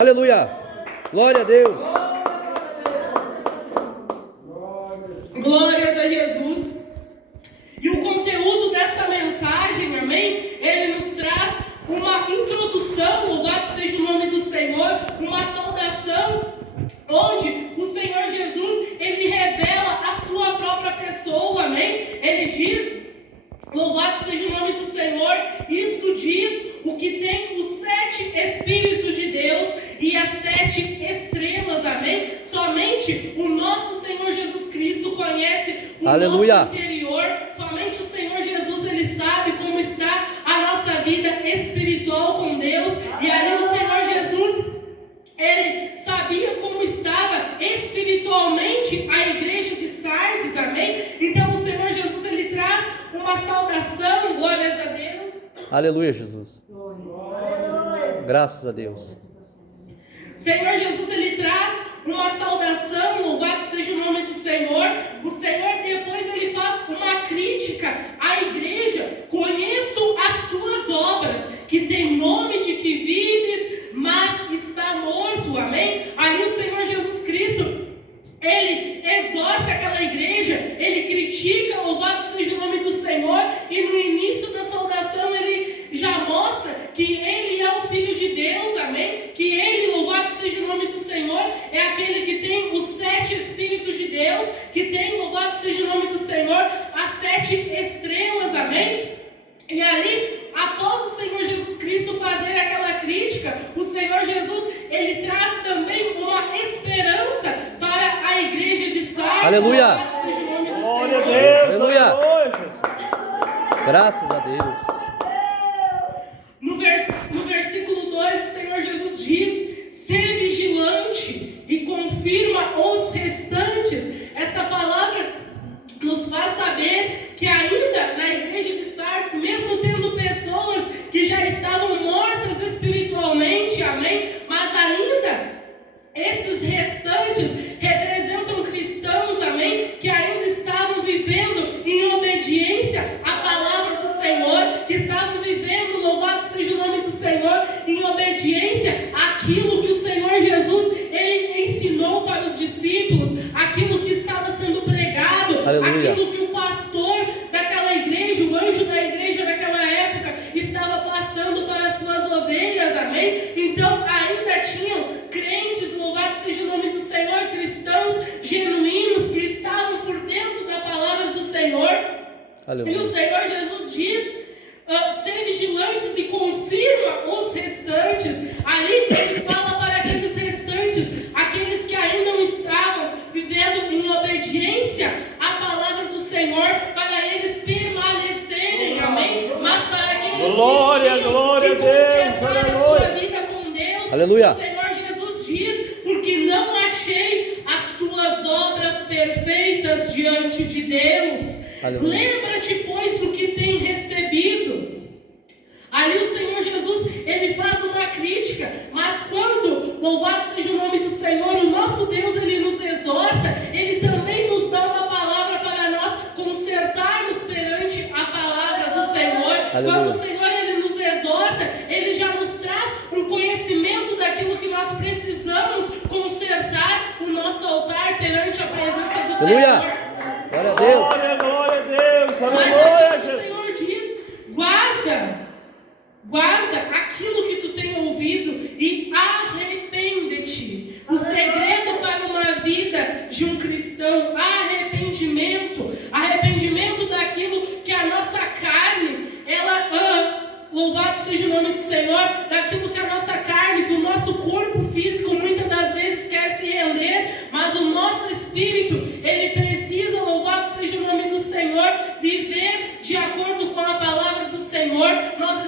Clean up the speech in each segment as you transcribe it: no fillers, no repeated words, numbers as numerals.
Aleluia! Glória a Deus! Glórias a Jesus! E o conteúdo desta mensagem, amém? Ele nos traz uma introdução, louvado seja o nome do Senhor, uma saudação, onde o Senhor Jesus, ele revela a sua própria pessoa, amém? Ele diz, louvado seja o nome do Senhor, isto diz o que tem os 7 Espíritos de Deus e as 7 estrelas, amém? Somente o nosso Senhor Jesus Cristo conhece o Aleluia. nosso interior, somente o Senhor Jesus, ele sabe como está a nossa vida espiritual com Deus, e ali o Senhor Jesus, ele sabia como estava espiritualmente a igreja de Sardes, amém? Então o Senhor Jesus, ele traz uma saudação, glórias a Deus. Aleluia, Jesus. Graças a Deus. Senhor Jesus, ele traz uma saudação, louvado seja o nome do Senhor. O Senhor depois ele faz uma crítica à igreja. Conheço as tuas obras, que tem nome de que vives, mas está morto, amém? Ali o Senhor Jesus Cristo, ele exorta aquela igreja, ele critica, louvado seja o nome do Senhor, e no início da saudação ele já mostra que ele é o Filho de Deus, amém? Que ele, louvado seja o nome do Senhor, é aquele que tem os 7 Espíritos de Deus, que tem, louvado seja o nome do Senhor, as 7 estrelas, amém? E ali, após o Senhor Jesus Cristo fazer aquela crítica, o Senhor Jesus, ele traz também uma esperança para a igreja de Sardes. Aleluia. Louvado seja o nome do Glória a Senhor. Deus, Aleluia. aleluia. Graças a Deus. No versículo 2, o Senhor Jesus diz: ser vigilante e confirma os restantes. Esta palavra nos faz saber que ainda na igreja de Sardes, mesmo tendo pessoas que já estavam mortas espiritualmente, amém? Mas ainda esses restantes representam cristãos, amém? Que ainda estavam vivendo em obediência à palavra do Senhor, que estavam vivendo, louvado seja o nome do Senhor, em obediência àquilo que o Senhor Jesus, ele ensinou para os discípulos, aquilo que estava sendo pregado, Aleluia. aquilo que o pastor daquela igreja, o anjo da igreja daquela época, estava passando para as suas ovelhas, amém? Então ainda tinham crentes, louvado seja o nome do Senhor, cristãos genuínos que estavam por dentro da palavra do Senhor. Aleluia. E o Senhor Jesus diz: ser vigilantes e confirma os restantes. Ali ele fala para aqueles restantes, aqueles que ainda não estavam vivendo em obediência à palavra do Senhor, para eles permanecerem, amém? Mas para aqueles Glória, que tinham glória que a Deus, conservar a sua aleluia. vida com Deus, Aleluia. o Senhor Jesus diz: porque não achei as tuas obras perfeitas diante de Deus. Aleluia. Lembra-te, pois, do que tem recebido. Ali o Senhor Jesus, ele faz uma crítica, mas quando, louvado seja o nome do Senhor, o nosso Deus, ele nos exorta, ele também nos dá uma palavra para nós consertarmos perante a palavra do Senhor. Aleluia. Quando o Senhor, ele nos exorta, ele já nos traz um conhecimento daquilo que nós precisamos consertar o nosso altar perante a presença do Aleluia. Senhor. Glória a Deus. Glória, glória a Deus, Mas aleluia, adiante o Jesus. Senhor diz: guarda aquilo que tu tem ouvido e arrepende-te. O segredo para uma vida de um cristão, arrependimento daquilo que a nossa carne, louvado seja o nome do Senhor, daquilo que a nossa carne, que o nosso corpo físico muitas das vezes quer se render, mas o nosso espírito, ele precisa, louvado seja o nome do Senhor, viver de acordo com a palavra do Senhor. Nós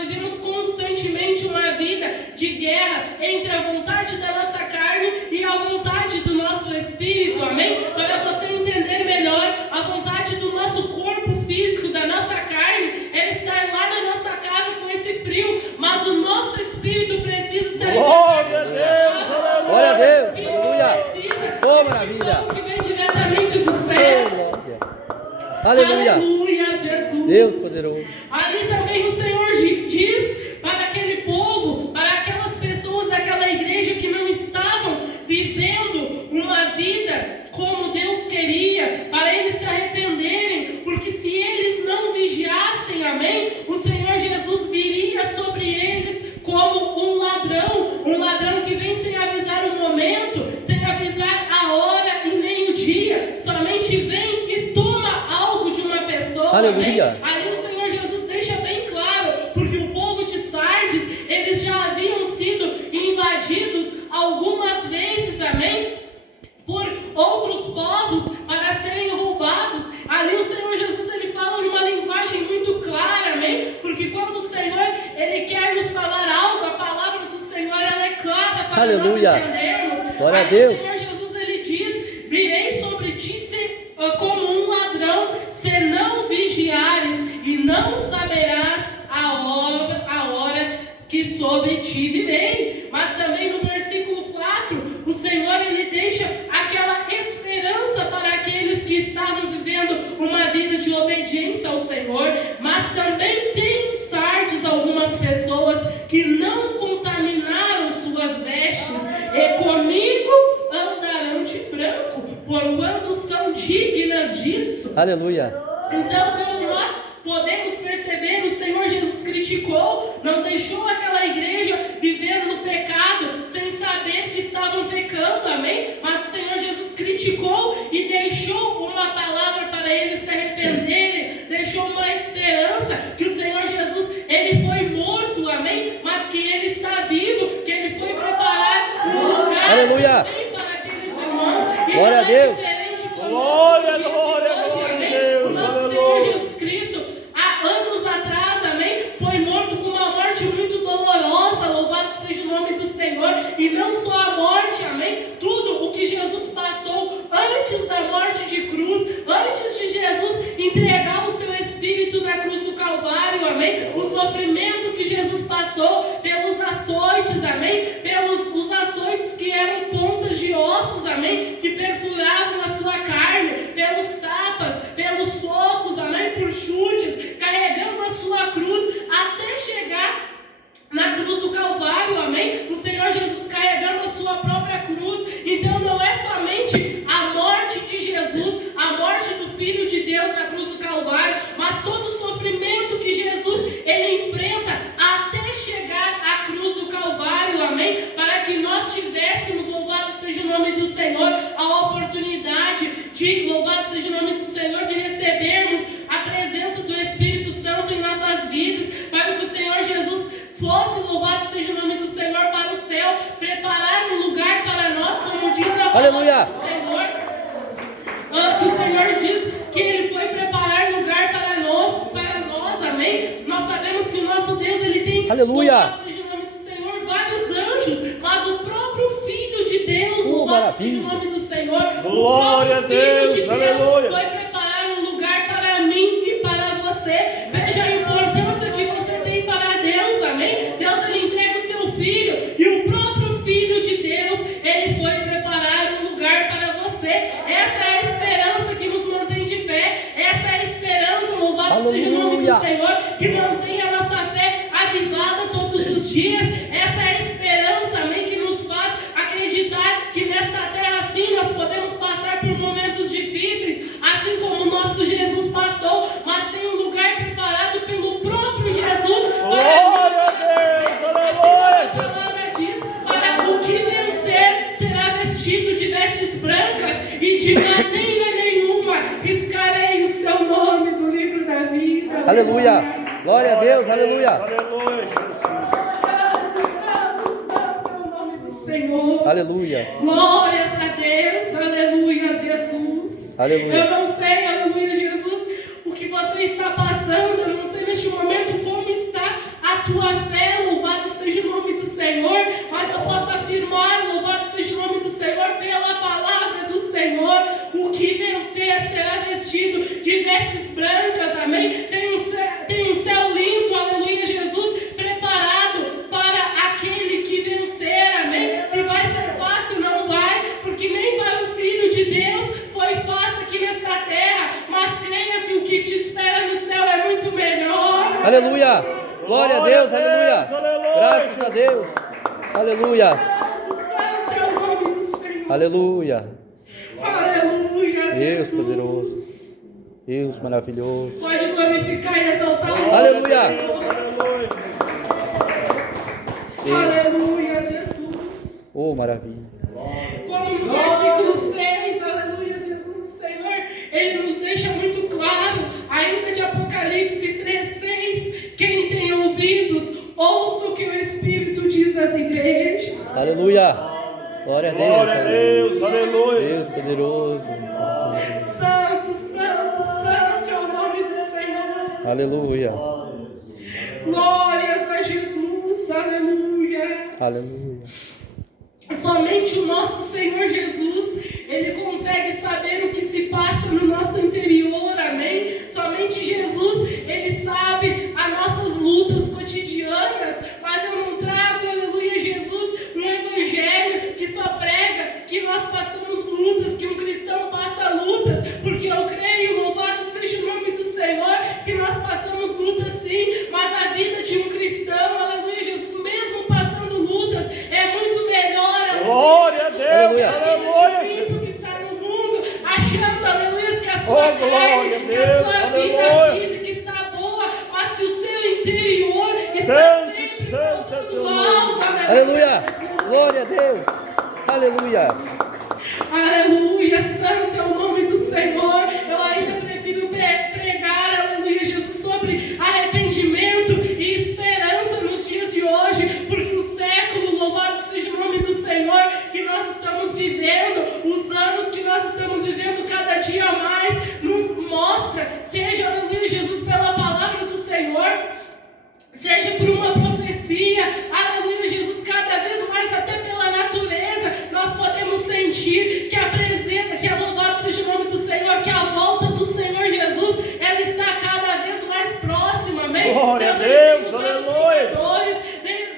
vivemos constantemente uma vida de guerra entre a vontade da nossa carne e a vontade do nosso espírito, amém? Para você entender melhor, a vontade do nosso corpo físico, da nossa carne, é estar lá na nossa casa com esse frio, mas o nosso espírito precisa ser Glória a alimentado. Deus, aleluia. Glória a Deus. Espírito Aleluia. precisa Oh, deste maravilha. pão que vem diretamente do céu. Glória. Aleluia. Aleluia, Jesus. Deus poderoso. Ali também o Senhor diz para aquele povo, para aquelas pessoas daquela igreja, Aleluia. Amém? Ali o Senhor Jesus deixa bem claro, porque o povo de Sardes, eles já haviam sido invadidos algumas vezes, amém? Por outros povos para serem roubados. Ali o Senhor Jesus, ele fala numa linguagem muito clara, amém? Porque quando o Senhor, ele quer nos falar algo, a palavra do Senhor, ela é clara para Aleluia. nós entendermos. Glória a Aí Deus. o Senhor Jesus, ele diz: virei sobre ti como um ladrão, se não vigiares, e não saberás a hora que sobre ti virei. Mas também no versículo 4, o Senhor, ele deixa aquela esperança para aqueles que estavam vivendo uma vida de obediência ao Senhor. Mas também tem em Sardes algumas pessoas que não contaminaram suas vestes, e comigo andarão de branco, porquanto são dignas disso. Aleluia. Então, como nós podemos perceber, o Senhor Jesus criticou, não deixou aquela igreja viver no pecado sem saber que estavam pecando, amém? Mas o Senhor Jesus criticou e deixou uma palavra para eles se arrependerem, deixou uma esperança que o Senhor Jesus, ele foi morto, amém? Mas que ele está vivo, que ele foi preparar um lugar, Aleluia. também para aqueles irmãos. E Glória a não é Deus. diferente como Glória, nos dias de glória, hoje, glória a amém? Deus. O nosso Senhor Jesus Cristo, há anos atrás, amém, foi morto com uma morte muito dolorosa, louvado seja o nome do Senhor. E não só a morte, amém, tudo o que Jesus passou antes da morte de cruz, antes de Jesus entregar o seu Espírito na cruz do Calvário, amém, o sofrimento que Jesus passou pelos açoites, amém, pelos os açoites que eram pontas de ossos, amém, que perfuravam a sua carne, pelos tapas, pelos socos, amém, por chutes, carregando a sua cruz até chegar na cruz do Calvário, amém? O Senhor Jesus carregando a sua própria cruz. Então não é somente a morte de Jesus, a morte do Filho de Deus na cruz do Calvário, mas todo o sofrimento que Jesus, ele enfrenta até chegar à cruz do Calvário, amém? Para que nós tivéssemos, louvado seja o nome do Senhor, a oportunidade de, louvado seja o nome do Senhor, de recebermos a presença do Espírito Santo em nossas vidas, para que o Senhor Jesus fosse, louvado seja o nome do Senhor, para o céu, preparar um lugar para nós, como diz a palavra Aleluia. do Senhor, que o Senhor diz que Ele foi preparar lugar para nós, amém? Nós sabemos que o nosso Deus, Ele tem, Aleluia. louvado seja o nome do Senhor, vários anjos, mas o próprio Filho de Deus, louvado seja o nome do Senhor, Glória o a próprio Filho Deus, de Deus aleluia. foi preparar um lugar para mim e para você. Veja a importância que você tem para Deus, amém? Deus, ele entrega o seu Filho, e o próprio Filho de Deus, ele foi preparar um lugar para você. Essa é a esperança que nos mantém de pé, essa é a esperança, louvado seja o nome do Aleluia. Senhor, que mantém a nossa fé avivada todos os dias. Essa é a esperança, amém, que nos faz acreditar que nesta terra, sim, nós podemos passar por momentos difíceis, assim como o nosso Jesus passou, mas tem um lugar preparado pelo próprio Jesus Glória a Deus, assim como aleluia. a palavra diz, para o que vencer será vestido de vestes brancas, e de maneira nenhuma riscarei o seu nome do livro da vida. Aleluia. Glória a Deus. Aleluia. Aleluia, Jesus. Santo é o nome do Senhor. Aleluia. Glórias a Deus, aleluia, Jesus. Aleluia. Eu não sei, aleluia, Jesus, o que você está passando, eu não sei neste momento como está a tua fé, louvado seja o nome do Senhor, mas eu posso afirmar, louvado seja o nome do Senhor, pela palavra do Senhor, o que vencer será vestido de vestes brancas, amém? Tem um céu lindo, aleluia, Jesus, preparado para aquele que vencer, amém? Se vai ser fácil, não vai, porque nem para o Filho de Deus foi fácil aqui nesta terra, mas creia que o que te espera no céu é muito melhor. Aleluia. Glória a Deus. Aleluia. Aleluia. Graças a Deus. Aleluia. Santo é o nome do Senhor. Aleluia. Aleluia, Deus Jesus. poderoso. Deus maravilhoso. Pode glorificar e exaltar o nome Aleluia. do Senhor. Deus. Aleluia, Jesus. Oh, maravilha. Como no versículo 6, aleluia, Jesus, o Senhor, ele nos deixa muito claro, ainda de Apocalipse Aleluia. Glória a Deus. Glória a Deus, aleluia. Deus poderoso. Santo, santo, santo é o nome do Senhor. Aleluia. Glórias a Jesus, aleluia. Aleluia. Somente o nosso Senhor Jesus, Ele consegue saber o que se passa no nosso interior, amém? Somente Jesus, Ele sabe as nossas lutas cotidianas, mas eu não trago, aleluia, Jesus, um evangelho que só prega que nós passamos lutas, que um cristão passa lutas, porque eu creio, louvado seja o nome do Senhor, que nós passamos lutas sim, mas a vida de um cristão, aleluia, Jesus, mesmo passando lutas, é muito melhor, aleluia, Glória a Jesus, Deus, do que a vida aleluia. de ímpio que está no mundo, achando, aleluia, que a sua Oh, glória carne, a que a Deus, sua aleluia. vida física está boa, mas que o seu interior está Santo, sempre santo é teu faltando nome. algo, Aleluia. Glória a Deus. Aleluia. Aleluia, santo é o nome do Senhor. Eu ainda prefiro pregar, aleluia, Jesus, sobre arrependimento e esperança nos dias de hoje, porque o século, louvado seja o nome do Senhor, que nós estamos vivendo, os anos que nós estamos vivendo cada dia mais, nos mostra, seja, aleluia, Jesus, pela palavra do Senhor, seja por uma profecia, aleluia, Jesus, cada vez mais até pela natureza, nós podemos sentir que a presença, que a louvado seja o nome do Senhor, que a volta do Senhor Jesus, ela está cada vez mais próxima, amém? Glória a Deus, ele tem Deus, usado aleluia. pregadores,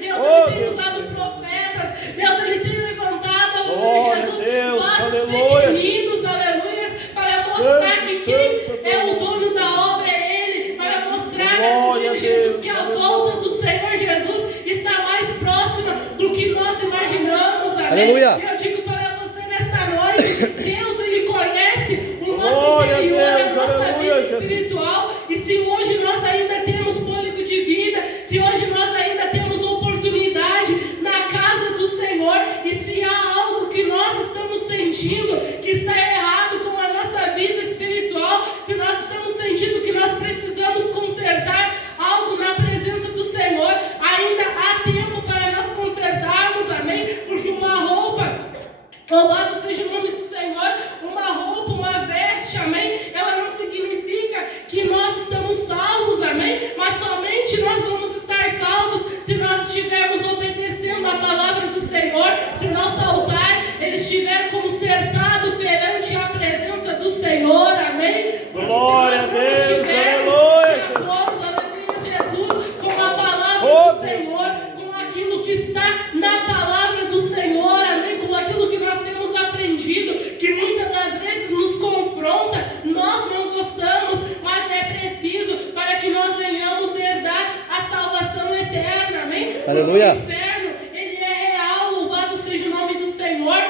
Deus, Oh, ele tem Deus. usado profetas, Deus, ele tem levantado, aleluia, Glória a Jesus, Deus, vasos aleluia. pequeninos, aleluia, para mostrar Santo, que santo, quem é o santo. dono da obra é Ele, para mostrar, Glória aleluia, a Jesus, Deus, que a aleluia. volta do Senhor Jesus está mais próxima do que nós imaginamos, amém? Aleluia. E eu digo para você nesta noite, Deus, Ele conhece o nosso Glória a interior, a Deus, nossa aleluia, vida Jesus. espiritual, e se hoje nós ainda temos fôlego de vida, se hoje nós ainda temos oportunidade na casa do Senhor, e se há algo que nós estamos sentindo que está errado com a nossa vida espiritual, se nós estamos sentindo que nós precisamos consertar algo na presença do Senhor, ainda há tempo para nós consertarmos, amém? Porque uma roupa, louvado seja o nome do Senhor, uma roupa, uma veste, amém? Ela não significa que nós estamos salvos, amém? Mas somente nós vamos estar salvos se nós estivermos obedecendo a palavra do Senhor, se o nosso altar ele estiver consertado perante a presença do Senhor, amém? Porque Glória se a nós não Deus, estivermos aleluia. de acordo, aleluia, Jesus, com a palavra Oh, do Senhor, com aquilo que está na palavra do Senhor, amém? Com aquilo que nós temos aprendido, que muitas das vezes nos confronta, nós não gostamos, mas é preciso para que nós venhamos herdar a salvação eterna, amém? Aleluia. Porque o inferno, ele é real, louvado seja o nome do Senhor.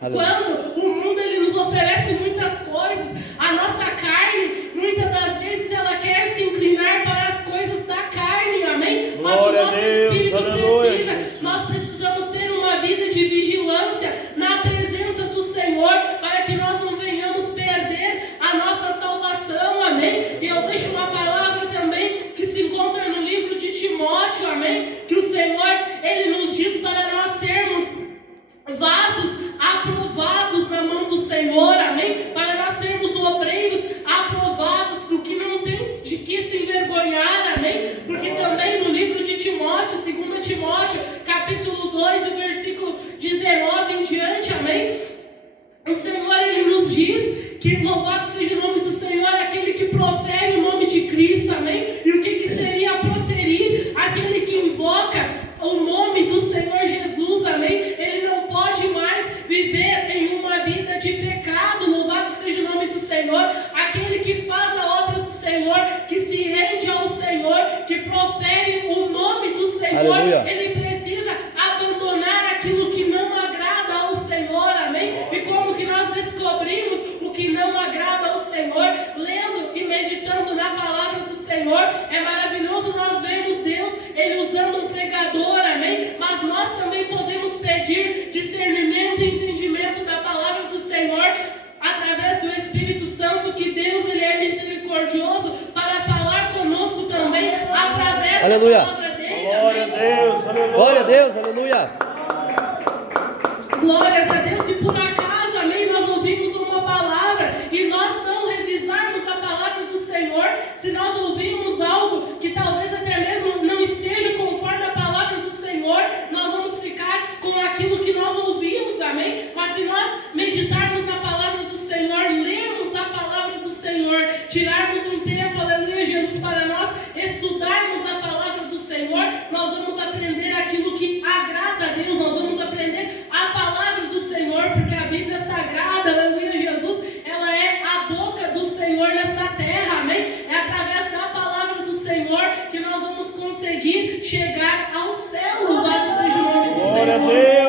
Aleluia. Quando o mundo ele nos oferece muitas coisas, a nossa carne, muitas das vezes ela quer se inclinar para as coisas da carne, amém? Mas o Glória a nosso Deus, espírito aleluia, precisa, Jesus. nós precisamos ter uma vida de vigilância na presença do Senhor, para que nós não venhamos perder a nossa salvação, amém? E eu deixo uma palavra também que se encontra no livro de Timóteo, amém? Que o Senhor, ele nos diz para nós sermos vasos aprovados na mão do Senhor, amém? Para nós sermos obreiros aprovados, do que não tem de que se envergonhar, amém? Porque também no livro de Timóteo, 2 Timóteo, capítulo 2, o versículo 19 em diante, amém? O Senhor, ele nos diz que louvado seja o nome do Senhor, aquele que profere o nome de Cristo, amém? E o que seria proferir? Aquele que invoca o nome do Senhor Jesus, amém? Ele não pode mais viver em uma vida de pecado, louvado seja o nome do Senhor. Aquele que faz a obra do Senhor, que se rende ao Senhor, que profere o nome do Senhor, Aleluia. ele precisa abandonar aquilo que não agrada ao Senhor, amém? E como que nós descobrimos o que não agrada ao Senhor? Lendo e meditando na palavra do Senhor. É maravilhoso nós vermos Deus, ele usando um pregador, amém? Mas nós também podemos pedir discernimento e entendimento da palavra do Senhor através do Espírito Santo, que Deus, ele é misericordioso para falar conosco também através Aleluia. da palavra dele, Glória a amém? Deus, aleluia. Glória a Deus. Aleluia. Glórias a Deus. Se por acaso, amém, nós ouvimos uma palavra e nós não revisarmos a palavra do Senhor, se nós ouvimos algo que talvez até mesmo não esteja conforme a palavra do Senhor, nós vamos ficar com aquilo que nós ouvimos, amém? Mas se nós meditarmos na palavra do Senhor, lermos a palavra do Senhor, tirarmos um tempo, aleluia, Jesus, para nós estudarmos a palavra do Senhor, nós vamos aprender aquilo que agrada a Deus, nós vamos aprender a palavra do Senhor, porque a Bíblia Sagrada, aleluia, Jesus, ela é a boca do Senhor nesta terra, amém? É através da palavra do Senhor que nós vamos conseguir chegar ao céu, louvado seja o nome do Glória a Senhor. Deus.